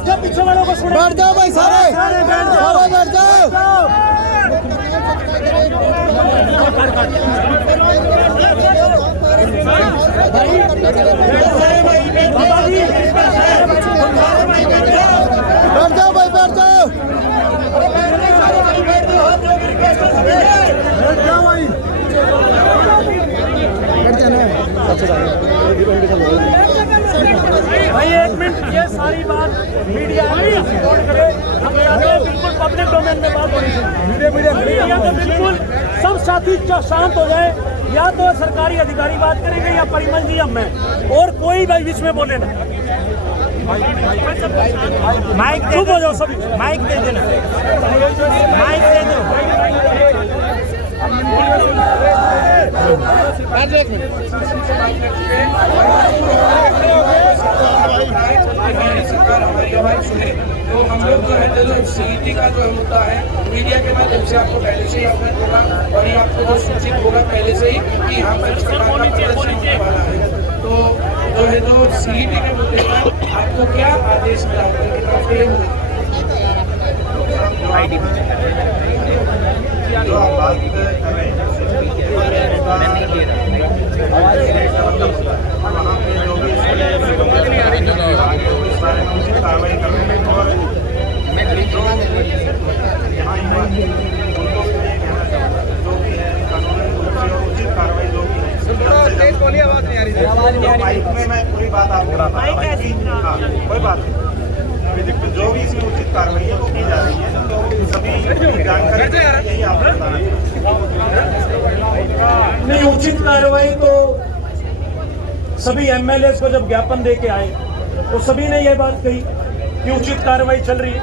बैठो, पीछे वालों को सुनो। बैठ जाओ भाई, सारे बैठ जाओ, बैठ जाओ। बैठ जाओ भाई, बैठ जाओ। भाई एक मिनट, ये सारी बात मीडिया रिकॉर्ड करे। हम चाहते हैं बिल्कुल पब्लिक डोमेन में बात होनी चाहिए। मीडिया तो बिल्कुल सब साथी शांत हो जाए, या तो सरकारी अधिकारी बात करेंगे या परिमल जी अब मैं, और कोई भाई बीच में बोले ना। माइक चुप हो जाओ सभी, माइक दे देना, माइक दे दो। तो हम लोग जो है जो सीईटी का जो मुद्दा है, मीडिया के माध्यम से आपको पहले से ही अवगत होगा और ये आपको जो सूचित होगा पहले से ही कि यहाँ पर इस प्रकार का प्रदर्शन होने वाला है। तो जो है जो सीईटी के मुद्दे पर आपको क्या आदेश मिला की तरफ से जो हम बात कर रहे हैं वहाँ पे जो भी इस बारे में उचित कार्रवाई कर रहे हैं और यहाँ उनको भी ये कहना चाहूँगा जो भी है कानूनी रूप से और उचित कार्रवाई जो भी है माइक में मैं पूरी बात आपको बताता हूँ। हाँ, कोई बात नहीं, जो भी इसमें उचित कार्रवाई है वो की जा रही है, तो सभी जानकारी यही आपको बताना नहीं, उचित कार्रवाई तो सभी एमएलए को जब ज्ञापन दे के आए तो सभी ने यह बात कही कि उचित कार्रवाई चल रही है।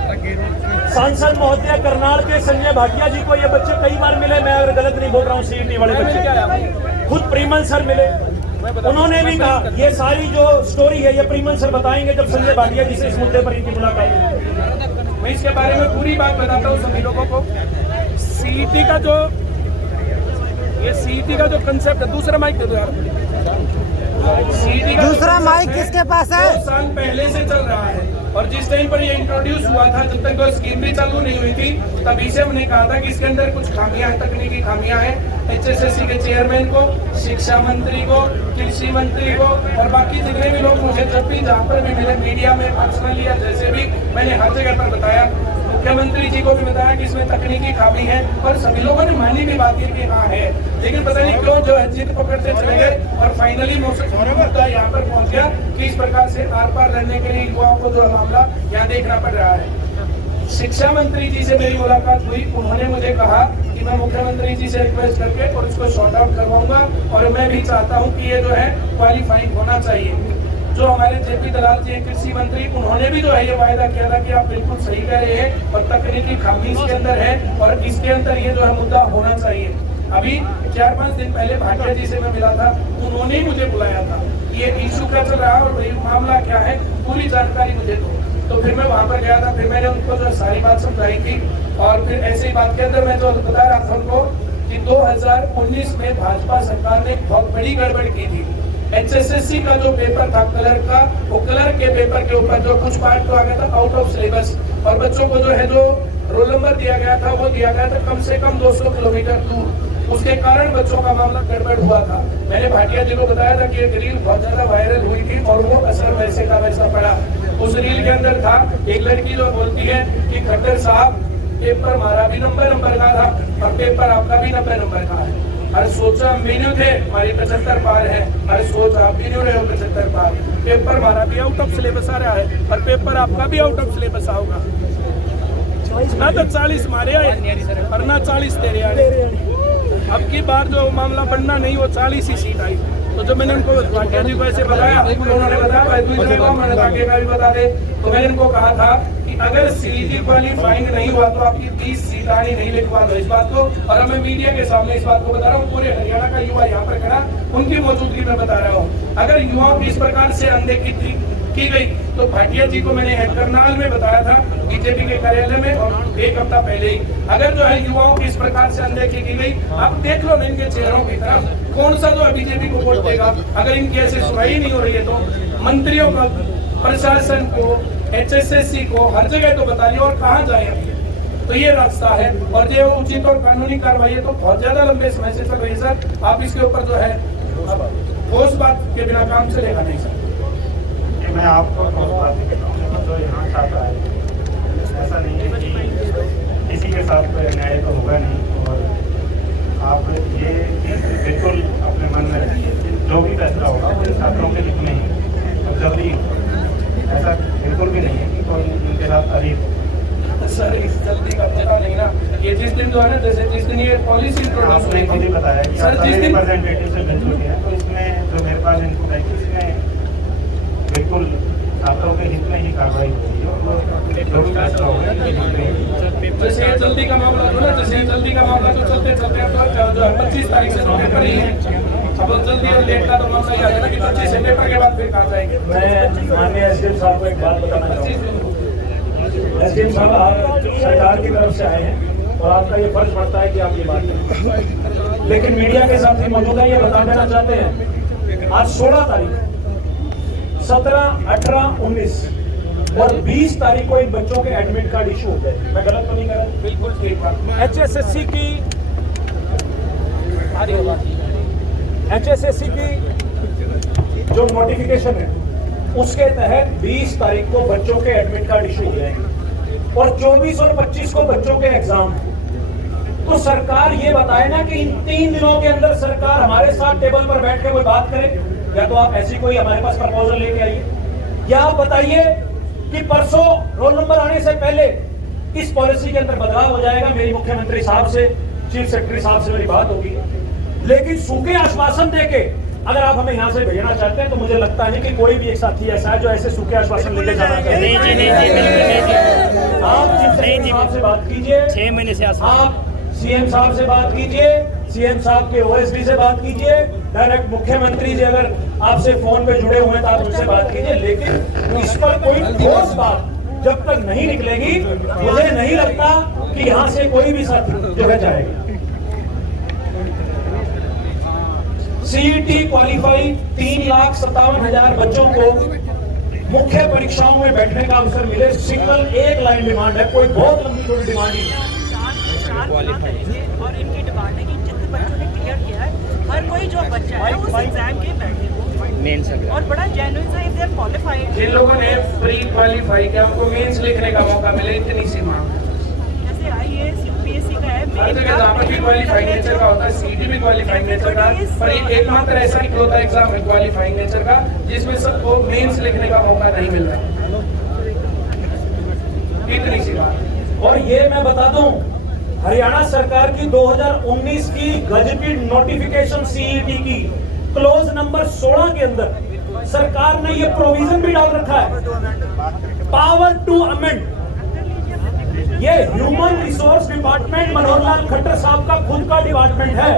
सांसद महोदय करनाल के संजय भाटिया जी को ये बच्चे कई बार मिले, मैं अगर गलत नहीं बोल रहा हूँ, सीईटी वाले बच्चे खुद प्रीमल सर मिले, उन्होंने भी कहा ये सारी जो स्टोरी है ये प्रीमल सर बताएंगे जब संजय भाटिया जी से इस मुद्दे पर इनकी मुलाकात हुई। मैं इसके बारे में पूरी बात बताता हूँ सभी लोगों को। सीईटी का जो कंसेप्ट है, दूसरा माइक दे दो यार। सीईटी का दूसरा माइक किसके पास है? 2 साल पहले से चल रहा है और जिस टाइम पर ये इंट्रोड्यूस हुआ था, जब तक वो स्कीम भी चालू नहीं हुई थी, तभी से हमने कहा था कि इसके अंदर कुछ खामियां, तकनीकी खामियां हैं। HSSC के चेयरमैन को, शिक्षा मंत्री को, कृषि मंत्री को और बाकी जितने भी लोग मुझे जब भी जहाँ पर भी मिले, मीडिया में पर्सनली या जैसे भी, मैंने हर जगह पर बताया। मुख्यमंत्री जी को भी बताया कि इसमें तकनीकी खामी है और सभी लोगों ने मानी भी बात की कि हाँ है, लेकिन पता नहीं क्यों जो है जिद पकड़ते चले गए और फाइनली मुद्दा यहाँ पर पहुँच गया कि इस प्रकार से आर पार लड़ने के लिए युवाओं को जो मामला यहाँ देखना पड़ रहा है। शिक्षा मंत्री जी से मेरी मुलाकात हुई, उन्होंने मुझे कहा कि मैं मुख्यमंत्री जी से रिक्वेस्ट करके और इसको शॉर्ट आउट करवाऊंगा और मैं भी चाहता हूँ कि ये जो है क्वालिफाइंग होना चाहिए। जो हमारे जेपी दलाल जी कृषि मंत्री, उन्होंने भी जो है ये वायदा किया था कि आप बिल्कुल सही कह रहे हैं और तकनीकी खामी इसके अंदर है और इसके अंदर ये जो है मुद्दा होना चाहिए। अभी 4-5 दिन पहले भाटिया जी से मैं मिला था, उन्होंने मुझे बुलाया था, ये इशू क्या चल रहा है और मामला क्या है, पूरी जानकारी मुझे दो। तो फिर मैं वहाँ पर गया था, फिर मैंने उनको जो सारी बात समझाई थी और फिर ऐसी बात के अंदर मैं जो बता रहा था उनको कि 2019 में भाजपा सरकार ने बहुत बड़ी गड़बड़ की थी। HSSC का जो पेपर था कलर का, वो कलर के पेपर के ऊपर जो कुछ पार्ट तो आ गया था आउट ऑफ सिलेबस और बच्चों को जो है जो रोल नंबर दिया गया था वो दिया गया था कम से कम 200 किलोमीटर दूर। उसके कारण बच्चों का मामला गड़बड़ हुआ था। मैंने भाटिया जी को बताया था कि एक रील बहुत ज्यादा वायरल हुई थी और वो असर वैसे का वैसा पड़ा। उस रील के अंदर था एक लड़की जो बोलती है कि खट्टर साहब पेपर हमारा भी नंबर का था और पेपर आपका भी 90 नंबर का है। अरे सोचा मेन्यू थे, हमारी 75 पार है, अरे सोच आप भी नहीं रहे हो 75 पार। पेपर हमारा भी आउट ऑफ सिलेबस आ रहा है और पेपर आपका भी आउट ऑफ सिलेबस आओगा। ना तो 40 मारे आए और ना 40 तेरे आए। अब की बार जो मामला बनना नहीं, वो 40 ही सीट आई। तो जब मैंने उनको भाटिया जी को ऐसे बताया, उन्होंने बताया भाई दूसरे को मैंने आगे का भी बता दे। तो मैंने उनको कहा था कि अगर सीईटी क्वालिफाइंग नहीं हुआ तो आपकी 30 सीट आनी नहीं लिखवा दो इस बात को। और मैं मीडिया के सामने इस बात को बता रहा हूँ, पूरे हरियाणा का युवा यहाँ पर खड़ा, उनकी मौजूदगी में बता रहा हूँ। अगर युवाओं की इस प्रकार से अनदेखी की गई तो भाटिया जी को मैंने करनाल में बताया था बीजेपी के कार्यालय में और 1 हफ्ता पहले ही, अगर जो है युवाओं की इस प्रकार से अनदेखी की गई, आप देख लो ना इनके चेहरों की तरफ, कौन सा जो है बीजेपी को वोट देगा अगर इनकी ऐसी सुनाई नहीं हो रही है। तो मंत्रियों का प्रशासन को, HSSC को हर जगह तो बता रही है, और कहाँ जाए तो ये रास्ता है। और जो उचित और कानूनी कार्रवाई है तो बहुत ज्यादा लंबे समय से चल रही है सर। आप इसके ऊपर जो है ठोस बात के बिना काम चलेगा नहीं सर। कि मैं आपको ठोस बात नहीं कहता हूँ, जो यहाँ छात्र आए ऐसा नहीं है कि किसी के साथ कोई अन्याय तो होगा नहीं। और आप ये बिल्कुल अपने मन में रखिए, जो भी फैसला होगा वो छात्रों के हित में ही और जल्दी। ऐसा बिल्कुल भी नहीं है कि कोई उनके साथ अरीब। सर इस जल्दी का पता नहीं ना, ये जिस दिन जो है ना, जैसे जिस दिन ये पॉलिसी इंट्रोड्यूस आपने खुद ही बताया कि सर, जिस दिन रिप्रेजेंटेटिव से मिल चुके हैं, तो इसमें जो मेरे पास इनपुट है इसमें बिल्कुल छात्रों के हित में ही कार्रवाई होगी और जो भी फैसला होगा इनके हित में ही। जैसे ये जल्दी का मामला जो ना, जैसे जल्दी का मामला तो चलते चलते अब जो है 25 तारीख से तो पेपर ही है। अब जल्दी और लेट का तो मामला ये है ना कि 25 सितंबर के बाद फिर कहाँ जाएंगे। मैं माननीय SDM साहब को एक बात बताना चाहूँगा। SDM साहब आप सरकार की तरफ से आए हैं और आपका ये फर्ज बनता है कि आप ये बात करें, लेकिन मीडिया के साथ ही मौजूदा ये बता देना चाहते हैं, आज 16 तारीख, 17, 18, 19 और 20 तारीख को इन बच्चों के एडमिट कार्ड इशू होते हैं। मैं गलत तो नहीं कर रहा? बिल्कुल ठीक बात। HSSC की जो नोटिफिकेशन है उसके तहत 20 तारीख को बच्चों के एडमिट कार्ड इशू हो जाएंगे और 24 और 25 को बच्चों के एग्जाम। तो सरकार ये बताए ना कि इन 3 दिनों के अंदर सरकार हमारे साथ टेबल पर बैठ के कोई बात करे, या तो आप ऐसी कोई हमारे पास प्रपोजल लेके आइए, या आप बताइए कि परसों रोल नंबर आने से पहले इस पॉलिसी के अंदर बदलाव हो जाएगा। मेरी मुख्यमंत्री साहब से, चीफ सेक्रेटरी साहब से मेरी बात होगी, लेकिन सूखे आश्वासन देके अगर आप हमें यहाँ से भेजना चाहते हैं तो मुझे लगता नहीं कि कोई भी एक साथी ऐसा है जो ऐसे सूखे आश्वासन लेके जाना चाहते हैं। आप चीफ सेक्रेटरी साहब से बात कीजिए, 6 महीने से आप CM साहब से बात कीजिए, CM साहब के OSD से बात कीजिए, डायरेक्ट मुख्यमंत्री जी अगर आपसे फोन पे जुड़े हुए हैं तो आप उनसे बात कीजिए, लेकिन इस पर कोई ठोस बात जब तक नहीं निकलेगी मुझे नहीं लगता कि यहाँ से कोई भी साथी जो है जाएगा। CET क्वालिफाई 3,57,000 बच्चों को मुख्य परीक्षाओं में बैठने का अवसर मिले, सिंगल एक लाइन डिमांड है, कोई बहुत लंबी कोई डिमांड नहीं है। और इनकी डिमांड है कि जितने बच्चों ने क्लियर किया है, हर कोई जो बच्चा है उस एग्जाम के बैठे हो और बड़ा जेन्युइन सा, इफ दे आर क्वालिफाइड। जिन लोगों ने प्री क्वालिफाई किया उनको मेंस लिखने का मौका मिले, इतनी सी मांग। जैसे IAS UPSC का है, हर जगह जहाँ पर भी क्वालिफाइंग नेचर का होता है, CET भी क्वालिफाइंग नेचर का, पर ये एकमात्र ऐसा इकलौता एग्जाम है क्वालिफाइंग नेचर का जिसमें सबको मेंस लिखने का मौका नहीं मिल रहा। इतनी सी बात। और ये मैं बता दूं, हरियाणा सरकार की 2019 की गजटेड नोटिफिकेशन CET की क्लोज नंबर 16 के अंदर सरकार ने ये प्रोविजन भी डाल रखा है, पावर टू अमेंड। ये human resource department Manohar Lal Khattar साहब का खुद का डिपार्टमेंट है,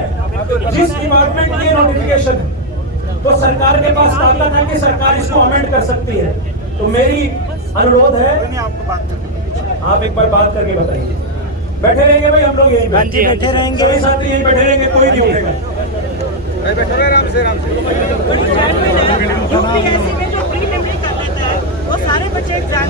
जिस डिपार्टमेंट की नोटिफिकेशन है, तो सरकार के पास ताकत है कि सरकार इसको अमेंड कर सकती है। तो मेरी अनुरोध है, आप एक बार बात करके बताइए। बैठे रहेंगे भाई, हम लोग यहीं बैठे रहेंगे, सभी साथी यहीं बैठे रहेंगे, कोई नहीं उठेगा। UPSC में जो प्रीलिमिनरी कर लेता है वो सारे बच्चे एग्जाम